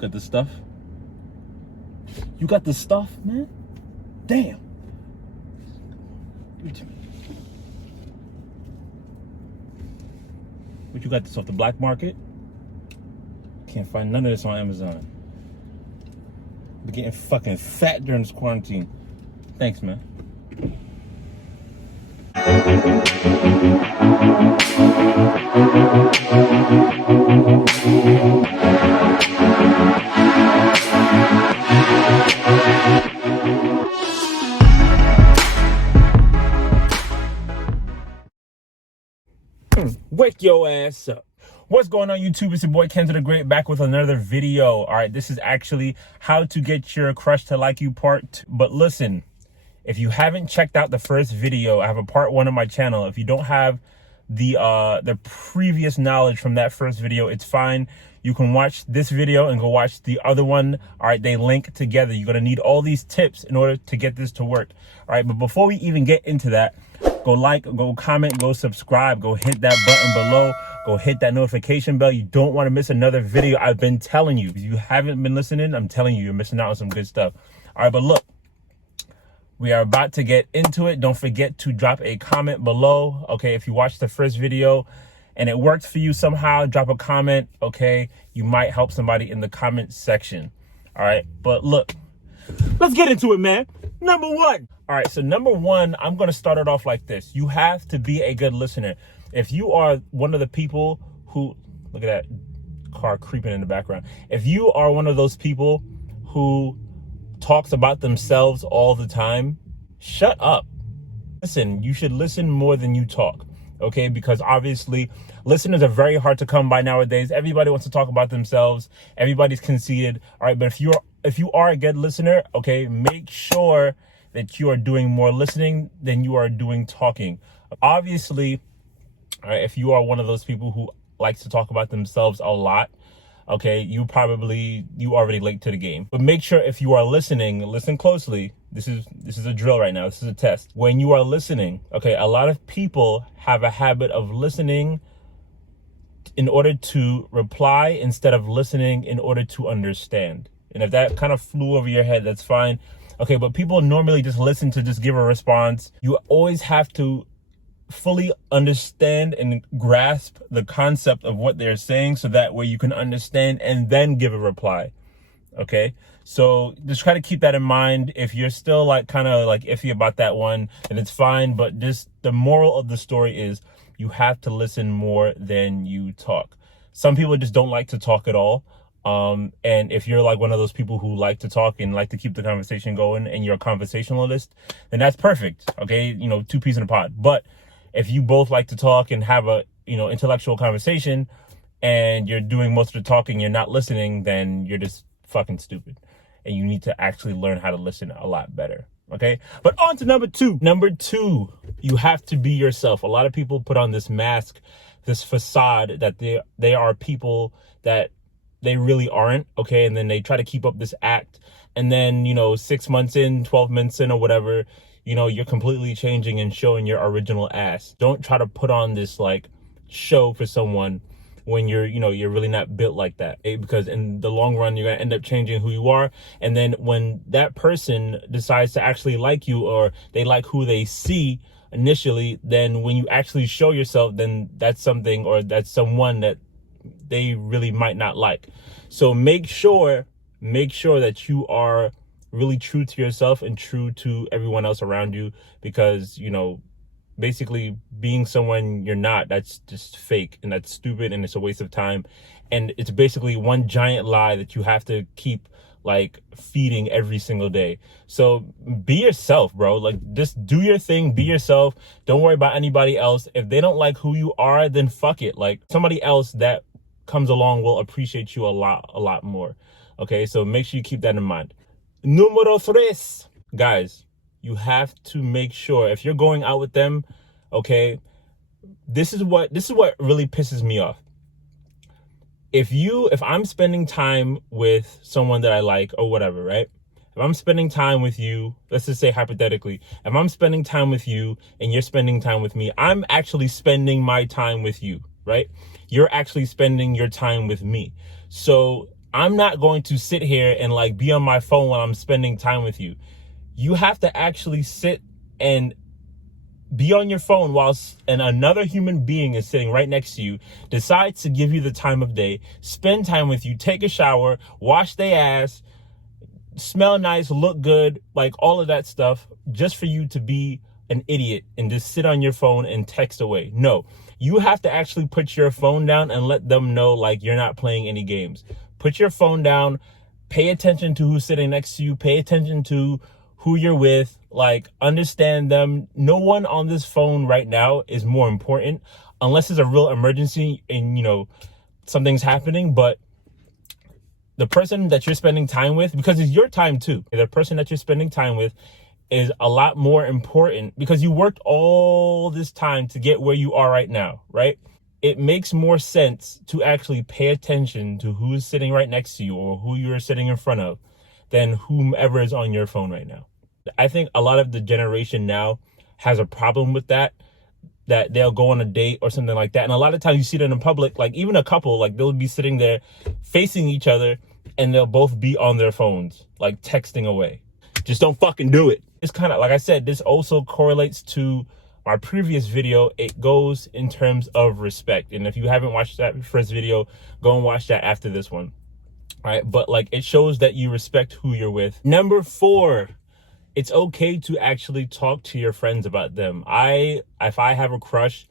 Got the stuff? You got the stuff, man? Damn. Give it to me. But you got this off the black market? Can't find none of this on Amazon. Been getting fucking fat during this quarantine. Thanks, man. Wake your ass up. What's going on, YouTube? It's your boy Kenzo the Great, back with another video. All right, this is actually how to get your crush to like you part. But listen, if you haven't checked out the first video, I have a part 1 on my channel. If you don't have the previous knowledge from that first video, it's fine. You can watch this video and go watch the other one. All right, they link together. You're gonna need all these tips in order to get this to work. All right, but before we even get into that, go like, go comment, go subscribe, go hit that button below, go hit that notification bell. You don't want to miss another video. I've been telling you. If you haven't been listening, I'm telling you, you're missing out on some good stuff. All right, but look, we are about to get into it. Don't forget to drop a comment below. Okay, if you watched the first video and it worked for you somehow, drop a comment. Okay, you might help somebody in the comment section. All right, but look, let's get into it, man. Number 1. All right, so number 1, I'm going to start it off like this. You have to be a good listener. If you are one of the people who, look at that car creeping in the background. If you are one of those people who talks about themselves all the time, shut up. Listen, you should listen more than you talk, okay? Because obviously listeners are very hard to come by nowadays. Everybody wants to talk about themselves. Everybody's conceited. All right, but if you are a good listener, okay, make sure that you are doing more listening than you are doing talking. Obviously, all right, if you are one of those people who likes to talk about themselves a lot, okay, you already late to the game. But make sure if you are listening, listen closely. This is a drill right now. This is a test. When you are listening, okay, a lot of people have a habit of listening in order to reply instead of listening in order to understand. And if that kind of flew over your head, that's fine. Okay, but people normally just listen to just give a response. You always have to fully understand and grasp the concept of what they're saying, so that way you can understand and then give a reply. Okay, so just try to keep that in mind. If you're still like kind of like iffy about that one, then it's fine. But just the moral of the story is you have to listen more than you talk. Some people just don't like to talk at all. And if you're like one of those people who like to talk and like to keep the conversation going and you're a conversationalist, then that's perfect. Okay, you know, 2 peas in a pod. But if you both like to talk and have a, you know, intellectual conversation and you're doing most of the talking, you're not listening, then you're just fucking stupid. And you need to actually learn how to listen a lot better. Okay, but on to number 2. Number 2, you have to be yourself. A lot of people put on this mask, this facade that they are people that they really aren't. Okay, and then they try to keep up this act, and then, you know, 6 months in, 12 months in, or whatever, you know, you're completely changing and showing your original ass. Don't try to put on this like show for someone when you're really not built like that, okay? Because in the long run, you're gonna end up changing who you are. And then when that person decides to actually like you, or they like who they see initially, then when you actually show yourself, then that's something, or that's someone that they really might not like. So make sure that you are really true to yourself and true to everyone else around you, because, you know, basically being someone you're not, that's just fake, and that's stupid, and it's a waste of time, and it's basically one giant lie that you have to keep like feeding every single day. So be yourself, bro. Like, just do your thing, be yourself. Don't worry about anybody else. If they don't like who you are, then fuck it. Like, somebody else that comes along will appreciate you a lot more. Okay, so make sure you keep that in mind. Numero 3, guys, you have to make sure if you're going out with them, okay, this is what really pisses me off. If I'm spending time with someone that I like or whatever, right? If I'm spending time with you, let's just say hypothetically, if I'm spending time with you and you're spending time with me, I'm actually spending my time with you, right? You're actually spending your time with me. So I'm not going to sit here and like be on my phone while I'm spending time with you. You have to actually sit and be on your phone whilst another human being is sitting right next to you, decides to give you the time of day, spend time with you, take a shower, wash their ass, smell nice, look good, like all of that stuff, just for you to be an idiot and just sit on your phone and text away. No, you have to actually put your phone down and let them know like you're not playing any games. Put your phone down, pay attention to who's sitting next to you, pay attention to who you're with, like understand them. No one on this phone right now is more important unless it's a real emergency and, you know, something's happening. But the person that you're spending time with, because it's your time too, the person that you're spending time with is a lot more important because you worked all this time to get where you are right now, right? It makes more sense to actually pay attention to who is sitting right next to you or who you're sitting in front of than whomever is on your phone right now. I think a lot of the generation now has a problem with that they'll go on a date or something like that. And a lot of times you see that in public, like even a couple, like they'll be sitting there facing each other and they'll both be on their phones, like texting away. Just don't fucking do it. It's kind of, like I said, this also correlates to our previous video. It goes in terms of respect. And if you haven't watched that first video, go and watch that after this one. All right. But like, it shows that you respect who you're with. Number 4, it's okay to actually talk to your friends about them. If I have a crush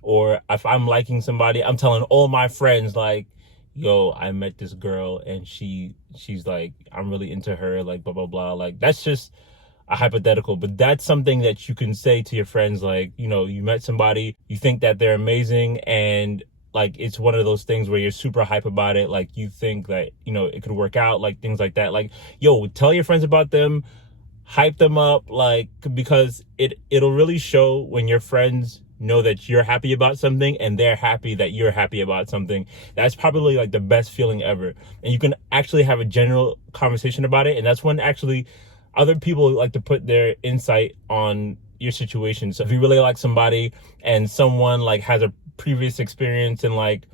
or if I'm liking somebody, I'm telling all my friends like, yo, I met this girl and she's like, I'm really into her, like blah, blah, blah. Like that's just a hypothetical, but that's something that you can say to your friends. Like, you know, you met somebody, you think that they're amazing, and like, it's one of those things where you're super hype about it. Like you think that, you know, it could work out, like things like that. Like, yo, tell your friends about them, hype them up, like, because it'll really show when your friends know that you're happy about something and they're happy that you're happy about something. That's probably like the best feeling ever. And you can actually have a general conversation about it. And that's when actually other people like to put their insight on your situation. So if you really like somebody and someone like has a previous experience in like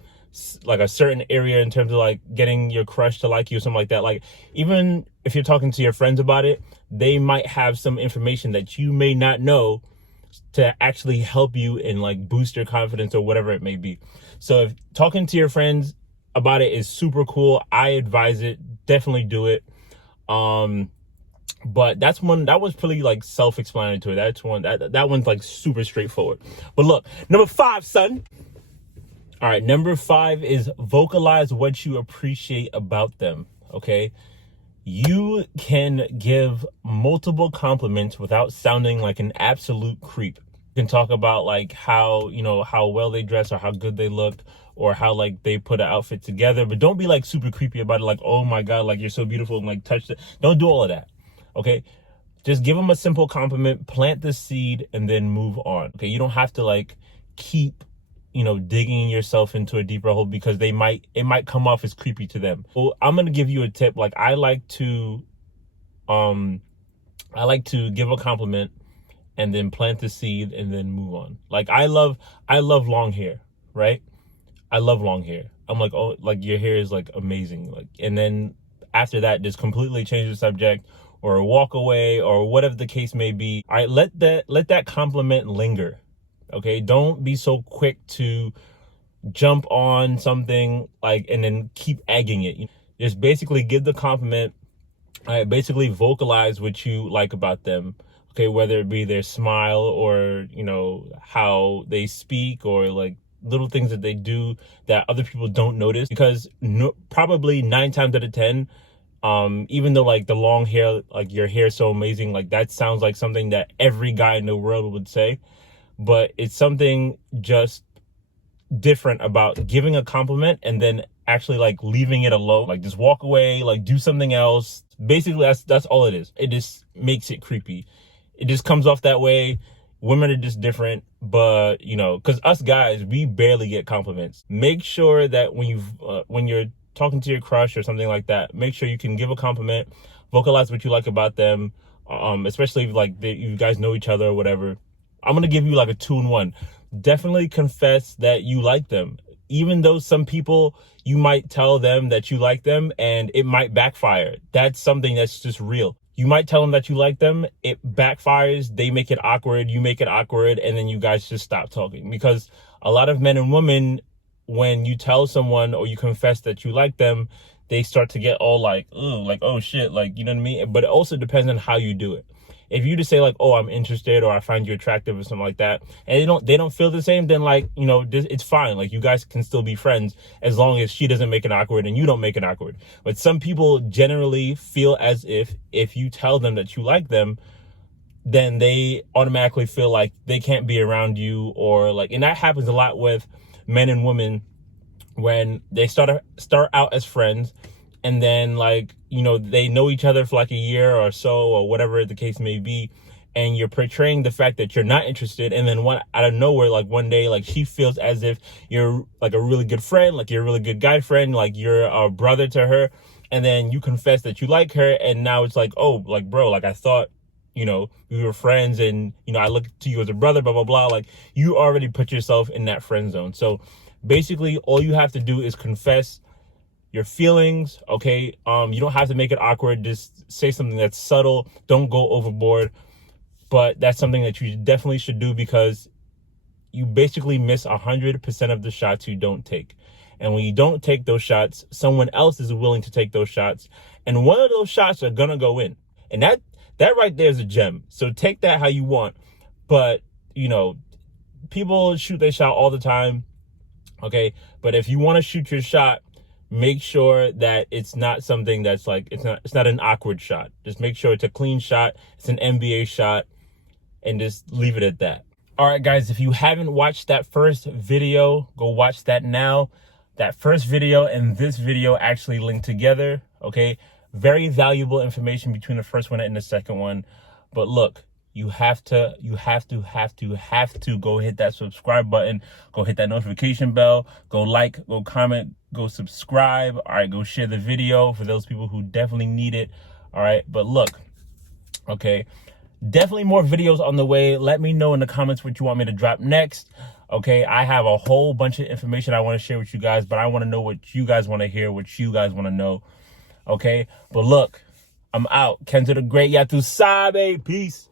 a certain area in terms of like getting your crush to like you or something like that, like even if you're talking to your friends about it, they might have some information that you may not know to actually help you and like boost your confidence or whatever it may be. So if talking to your friends about it is super cool, I advise it. Definitely do it. But that was pretty like self-explanatory. That one's like super straightforward. But look, number 5, son. All right, number 5 is vocalize what you appreciate about them. Okay. You can give multiple compliments without sounding like an absolute creep. You can talk about like how, you know, how well they dress or how good they look or how like they put an outfit together, but don't be like super creepy about it. Like, oh my God, like you're so beautiful and like touch it. Don't do all of that. Okay. Just give them a simple compliment, plant the seed, and then move on. Okay. You don't have to like keep, you know, digging yourself into a deeper hole because it might come off as creepy to them. Well, I'm going to give you a tip. Like I like to give a compliment and then plant the seed and then move on. Like I love long hair, right? I love long hair. I'm like, oh, like your hair is like amazing. Like, and then after that, just completely change the subject or walk away or whatever the case may be. All right, let that compliment linger. Okay, don't be so quick to jump on something like and then keep egging it. Just basically give the compliment. Basically vocalize what you like about them. Okay, whether it be their smile or, you know, how they speak or like little things that they do that other people don't notice. Because probably 9 times out of 10, even though like the long hair, like your hair is so amazing, like that sounds like something that every guy in the world would say. But it's something just different about giving a compliment and then actually like leaving it alone. Like just walk away, like do something else. Basically, that's all it is. It just makes it creepy. It just comes off that way. Women are just different, but you know, because us guys, we barely get compliments. Make sure that when you're talking to your crush or something like that, make sure you can give a compliment, vocalize what you like about them, especially if like you guys know each other or whatever. I'm going to give you like a 2-in-1. Definitely confess that you like them. even though some people, you might tell them that you like them and it might backfire. That's something that's just real. You might tell them that you like them, it backfires, they make it awkward, you make it awkward, and then you guys just stop talking. Because a lot of men and women, when you tell someone or you confess that you like them, they start to get all like, ooh, like, oh shit, like, you know what I mean? But it also depends on how you do it. If you just say like, oh, I'm interested, or I find you attractive or something like that, and they don't feel the same, then like, you know, it's fine. Like, you guys can still be friends as long as she doesn't make it awkward and you don't make it awkward. But some people generally feel as if you tell them that you like them, then they automatically feel like they can't be around you, or like, and that happens a lot with men and women when they start out as friends. And then, like, you know, they know each other for like a year or so, or whatever the case may be. And you're portraying the fact that you're not interested. And then out of nowhere, like one day, like she feels as if you're like a really good friend, like you're a really good guy friend, like you're a brother to her. And then you confess that you like her. And now it's like, oh, like, bro, like I thought, you know, we were friends and, you know, I look to you as a brother, blah, blah, blah. Like, you already put yourself in that friend zone. So basically all you have to do is confess your feelings, okay? You don't have to make it awkward. Just say something that's subtle. Don't go overboard. But that's something that you definitely should do, because you basically miss 100% of the shots you don't take. And when you don't take those shots, someone else is willing to take those shots. And one of those shots are gonna go in. And that right there is a gem. So take that how you want. But, you know, people shoot their shot all the time, okay? But if you want to shoot your shot, make sure that it's not something that's like, it's not an awkward shot. Just make sure it's a clean shot. It's an NBA shot, and just leave it at that. All right, guys, if you haven't watched that first video, go watch that now. That first video and this video actually link together, okay? Very valuable information between the first one and the second one. But look, you have to go hit that subscribe button, go hit that notification bell, go like, go comment, go subscribe. All right, go share the video for those people who definitely need it. All right, but look, okay, definitely more videos on the way. Let me know in the comments what you want me to drop next. Okay, I have a whole bunch of information I want to share with you guys, but I want to know what you guys want to hear, what you guys want to know. Okay, but look, I'm out. Kenzo the Great, ya tu sabe. Peace.